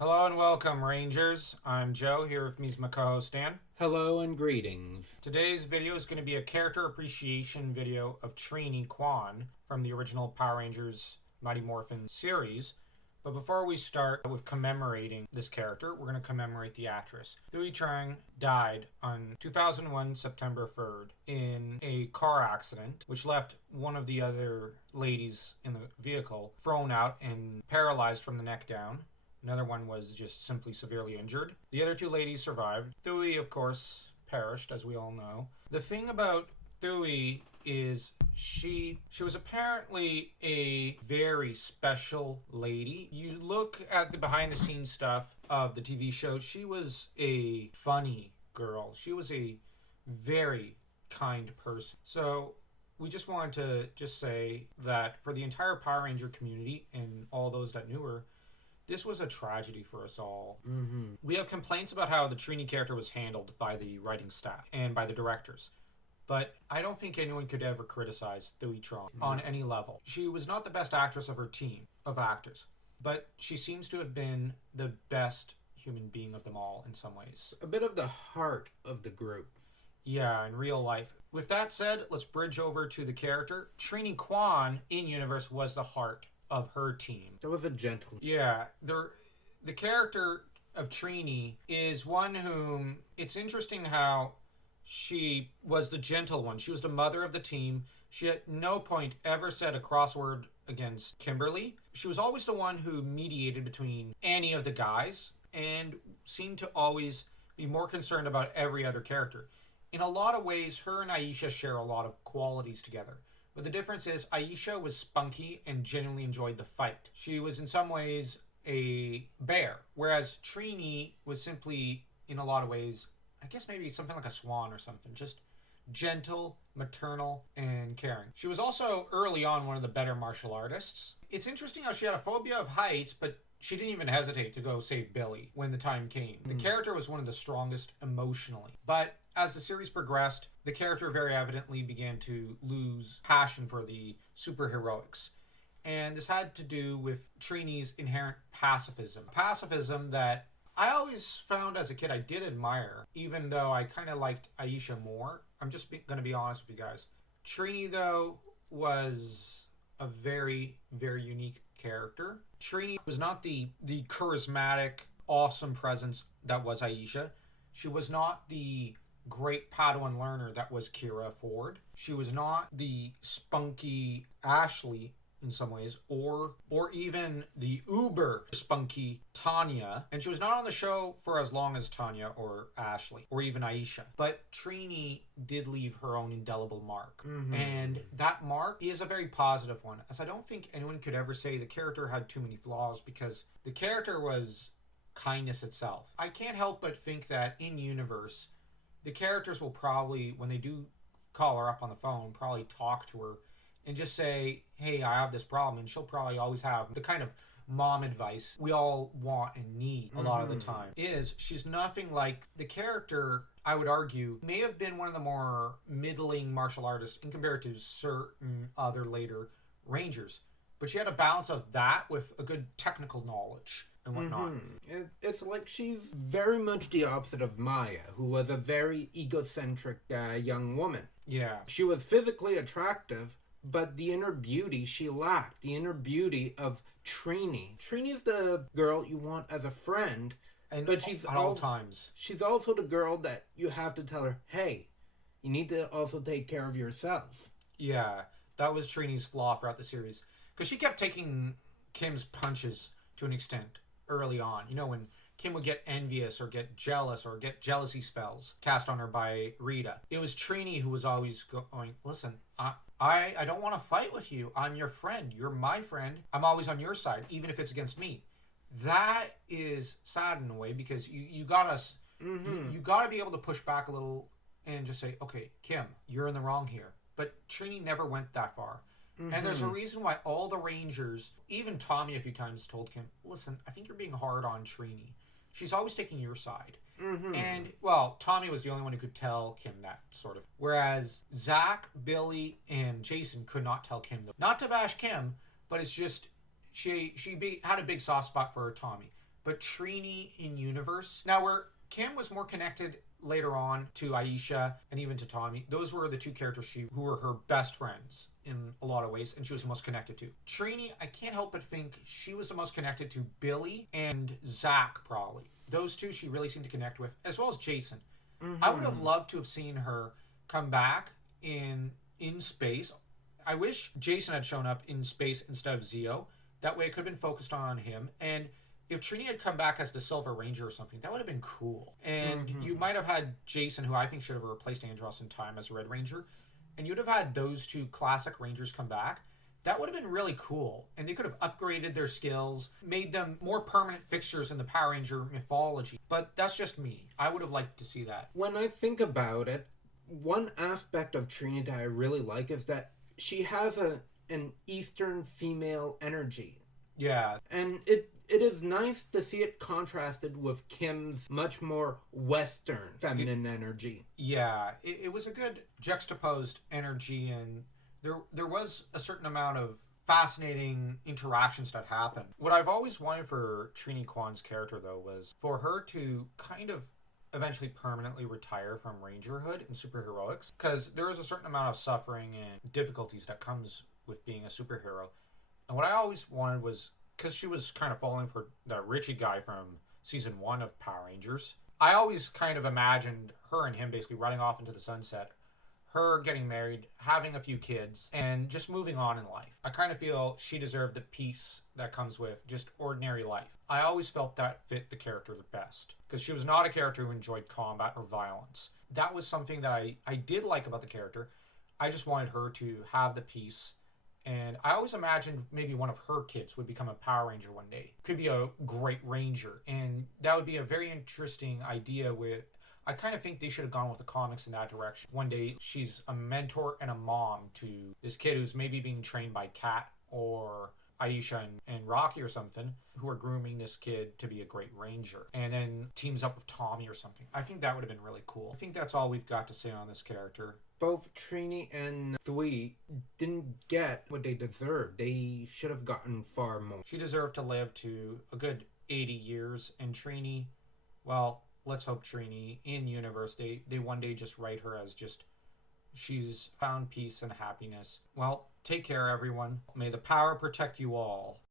Hello and welcome, Rangers. I'm Joe, here with me is my co-host Dan. Hello and greetings. Today's video is going to be a character appreciation video of Trini Kwan from the original Power Rangers Mighty Morphin series. But before we start with commemorating this character, we're going to commemorate the actress. Thuy Trang died on 2001 September 3rd in a car accident, which left one of the other ladies in the vehicle thrown out and paralyzed from the neck down. Another one was just simply severely injured. The other two ladies survived. Thuy, of course, perished, as we all know. The thing about Thuy is she was apparently a very special lady. You look at the behind-the-scenes stuff of the TV show, she was a funny girl. She was a very kind person. So we just wanted to just say that for the entire Power Ranger community and all those that knew her, this was a tragedy for us all. Mm-hmm. We have complaints about how the Trini character was handled by the writing staff and by the directors. But I don't think anyone could ever criticize Thuy Trang on any level. She was not the best actress of her team of actors, but she seems to have been the best human being of them all in some ways. A bit of the heart of the group. Yeah, in real life. With that said, let's bridge over to the character. Trini Kwan in universe was the heart of her team. That was a gentle. Yeah, the character of Trini is one whom it's interesting how she was the gentle one. She was the mother of the team. She at no point ever said a cross word against Kimberly. She was always the one who mediated between any of the guys and seemed to always be more concerned about every other character. In a lot of ways, her and Aisha share a lot of qualities together. But the difference is Aisha was spunky and genuinely enjoyed the fight. She was in some ways a bear, whereas Trini was simply, in a lot of ways, I guess maybe something like a swan or something, just gentle, maternal, and caring. She was also early on one of the better martial artists. It's interesting how she had a phobia of heights, but she didn't even hesitate to go save Billy when the time came. The character was one of the strongest emotionally. But as the series progressed, the character very evidently began to lose passion for the superheroics. And this had to do with Trini's inherent pacifism. Pacifism that I always found as a kid I did admire, even though I kind of liked Aisha more. I'm just going to be honest with you guys. Trini, though, was a very, very unique character. Trini was not the charismatic, awesome presence that was Aisha. She was not the great Padawan learner that was Kira Ford. She was not the spunky Ashley in some ways, or even the uber spunky Tanya. And she was not on the show for as long as Tanya or Ashley or even Aisha. But Trini did leave her own indelible mark. Mm-hmm. And that mark is a very positive one, as I don't think anyone could ever say the character had too many flaws, because the character was kindness itself. I can't help but think that in universe, the characters will probably, when they do call her up on the phone, probably talk to her and just say, hey, I have this problem. And she'll probably always have the kind of mom advice we all want and need a lot of the time. She's nothing like the character, I would argue, may have been one of the more middling martial artists in compared to certain other later Rangers. But she had a balance of that with a good technical knowledge and whatnot. It's like she's very much the opposite of Maya, who was a very egocentric young woman. Yeah. She was physically attractive, but the inner beauty she lacked. The inner beauty of Trini. Trini's the girl you want as a friend, but she's at all times. She's also the girl that you have to tell her, hey, you need to also take care of yourself. Yeah, that was Trini's flaw throughout the series. Because she kept taking Kim's punches to an extent early on. You know, when Kim would get envious or get jealous or get jealousy spells cast on her by Rita. It was Trini who was always going, listen, I don't want to fight with you. I'm your friend. You're my friend. I'm always on your side, even if it's against me. That is sad in a way, because you got us. Mm-hmm. You got to be able to push back a little and just say, okay, Kim, you're in the wrong here. But Trini never went that far. Mm-hmm. And there's a reason why all the Rangers, even Tommy a few times, told Kim, listen, I think you're being hard on Trini. She's always taking your side. Mm-hmm. And, well, Tommy was the only one who could tell Kim that, sort of. Whereas Zach, Billy, and Jason could not tell Kim. Not to bash Kim, but it's just, she had a big soft spot for Tommy. but Trini in universe. Now, where Kim was more connected later on to Aisha and even to Tommy, those were the two characters who were her best friends in a lot of ways, and she was the most connected to. Trini, I can't help but think she was the most connected to Billy and Zach, probably. Those two she really seemed to connect with, as well as Jason. Mm-hmm. I would have loved to have seen her come back in space. I wish Jason had shown up in space instead of Zeo. That way it could have been focused on him. And if Trini had come back as the Silver Ranger or something, that would have been cool. And you might have had Jason, who I think should have replaced Andros in time as Red Ranger, and you'd have had those two classic Rangers come back. That would have been really cool. And they could have upgraded their skills, made them more permanent fixtures in the Power Ranger mythology. But that's just me. I would have liked to see that. When I think about it, one aspect of Trini that I really like is that she has an Eastern female energy. Yeah. And it is nice to see it contrasted with Kim's much more Western feminine energy. Yeah, it was a good juxtaposed energy, and there was a certain amount of fascinating interactions that happened. What I've always wanted for Trini Kwan's character, though, was for her to kind of eventually permanently retire from rangerhood and superheroics, because there is a certain amount of suffering and difficulties that comes with being a superhero. And what I always wanted was, because she was kind of falling for that Richie guy from season 1 of Power Rangers, I always kind of imagined her and him basically running off into the sunset, her getting married, having a few kids, and just moving on in life. I kind of feel she deserved the peace that comes with just ordinary life. I always felt that fit the character the best, because she was not a character who enjoyed combat or violence. That was something that I did like about the character. I just wanted her to have the peace. And I always imagined maybe one of her kids would become a Power Ranger one day. Could be a great ranger. And that would be a very interesting idea with... I kind of think they should have gone with the comics in that direction. One day, she's a mentor and a mom to this kid who's maybe being trained by Kat or Aisha and Rocky or something, who are grooming this kid to be a great ranger. And then teams up with Tommy or something. I think that would have been really cool. I think that's all we've got to say on this character. Both Trini and Thuy didn't get what they deserved. They should have gotten far more. She deserved to live to a good 80 years. And Trini, well, let's hope Trini in universe, they one day just write her as just, she's found peace and happiness. Well, take care, everyone. May the power protect you all.